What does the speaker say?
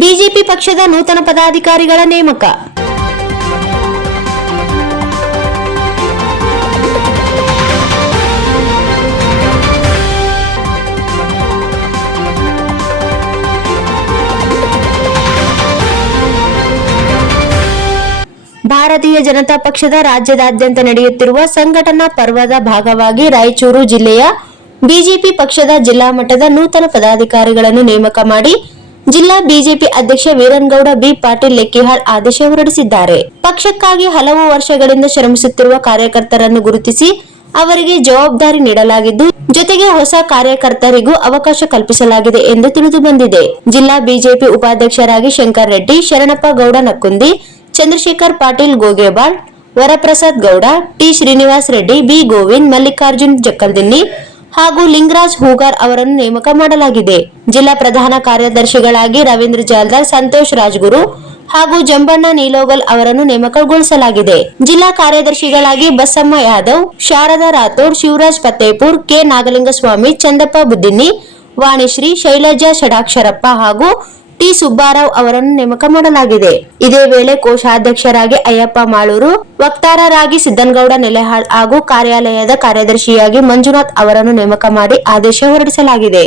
BJP ಪಕ್ಷದ ನೂತನ ಪದಾಧಿಕಾರಿಗಳ ನೇಮಕ. ಭಾರತೀಯ ಜನತಾ ಪಕ್ಷದ ರಾಜ್ಯದಾದ್ಯಂತ ನಡೆಯುತ್ತಿರುವ ಸಂಘಟನಾ ಪರ್ವದ ಭಾಗವಾಗಿ ರಾಯಚೂರು ಜಿಲ್ಲೆಯ ಬಿಜೆಪಿ ಪಕ್ಷದ ಜಿಲ್ಲಾ ಮಟ್ಟದ ನೂತನ ಪದಾಧಿಕಾರಿಗಳನ್ನು ನೇಮಕ ಮಾಡಿ ಜಿಲ್ಲಾ ಬಿಜೆಪಿ ಅಧ್ಯಕ್ಷ ವೀರನಗೌಡ ಬಿ ಪಾಟೀಲ್ ಲೆಕ್ಕಿಹಾಳ್ ಆದೇಶ ಹೊರಡಿಸಿದ್ದಾರೆ. ಪಕ್ಷಕ್ಕಾಗಿ ಹಲವು ವರ್ಷಗಳಿಂದ ಶ್ರಮಿಸುತ್ತಿರುವ ಕಾರ್ಯಕರ್ತರನ್ನು ಗುರುತಿಸಿ ಅವರಿಗೆ ಜವಾಬ್ದಾರಿ ನೀಡಲಾಗಿದ್ದು, ಜೊತೆಗೆ ಹೊಸ ಕಾರ್ಯಕರ್ತರಿಗೂ ಅವಕಾಶ ಕಲ್ಪಿಸಲಾಗಿದೆ ಎಂದು ತಿಳಿದು ಬಂದಿದೆ. ಜಿಲ್ಲಾ ಬಿಜೆಪಿ ಉಪಾಧ್ಯಕ್ಷರಾಗಿ ಶಂಕರ್ ರೆಡ್ಡಿ, ಶರಣಪ್ಪ ಗೌಡ ನಕ್ಕುಂದಿ, ಚಂದ್ರಶೇಖರ್ ಪಾಟೀಲ್ ಗೋಗೆಬಾಳ್, ವರಪ್ರಸಾದ್ ಗೌಡ, ಟಿ ಶ್ರೀನಿವಾಸ್ ರೆಡ್ಡಿ, ಬಿ ಗೋವಿಂದ್, ಮಲ್ಲಿಕಾರ್ಜುನ್ ಜಕ್ಕಲ್ದಿನ್ನಿ ಹಾಗೂ ಲಿಂಗರಾಜ್ ಹೂಗಾರ್ ಅವರನ್ನು ನೇಮಕ ಮಾಡಲಾಗಿದೆ. ಜಿಲ್ಲಾ ಪ್ರಧಾನ ಕಾರ್ಯದರ್ಶಿಗಳಾಗಿ ರವೀಂದ್ರ ಜಾಲ್ದಾರ್, ಸಂತೋಷ್ ರಾಜ್ಗುರು ಹಾಗೂ ಜಂಬಣ್ಣ ನೀಲೋಗಲ್ ಅವರನ್ನು ನೇಮಕಗೊಳಿಸಲಾಗಿದೆ. ಜಿಲ್ಲಾ ಕಾರ್ಯದರ್ಶಿಗಳಾಗಿ ಬಸಮ್ಮ ಯಾದವ್, ಶಾರದಾ ರಾಥೋಡ್, ಶಿವರಾಜ್ ಫತೇಪುರ್, ಕೆ ನಾಗಲಿಂಗಸ್ವಾಮಿ, ಚಂದಪ್ಪ ಬುದ್ದಿನ್ನಿ, ವಾಣಿಶ್ರೀ, ಶೈಲಜಾ ಷಡಾಕ್ಷರಪ್ಪ ಹಾಗೂ ಟಿ ಸುಬ್ಬಾರಾವ್ ಅವರನ್ನು ನೇಮಕ ಮಾಡಲಾಗಿದೆ. ಇದೇ ವೇಳೆ ಕೋಶಾಧ್ಯಕ್ಷರಾಗಿ ಅಯ್ಯಪ್ಪ ಮಾಳೂರು, ವಕ್ತಾರರಾಗಿ ಸಿದ್ದನಗೌಡ ನೆಲೆಹಾಳ್ ಹಾಗೂ ಕಾರ್ಯಾಲಯದ ಕಾರ್ಯದರ್ಶಿಯಾಗಿ ಮಂಜುನಾಥ್ ಅವರನ್ನು ನೇಮಕ ಮಾಡಿ ಆದೇಶ ಹೊರಡಿಸಲಾಗಿದೆ.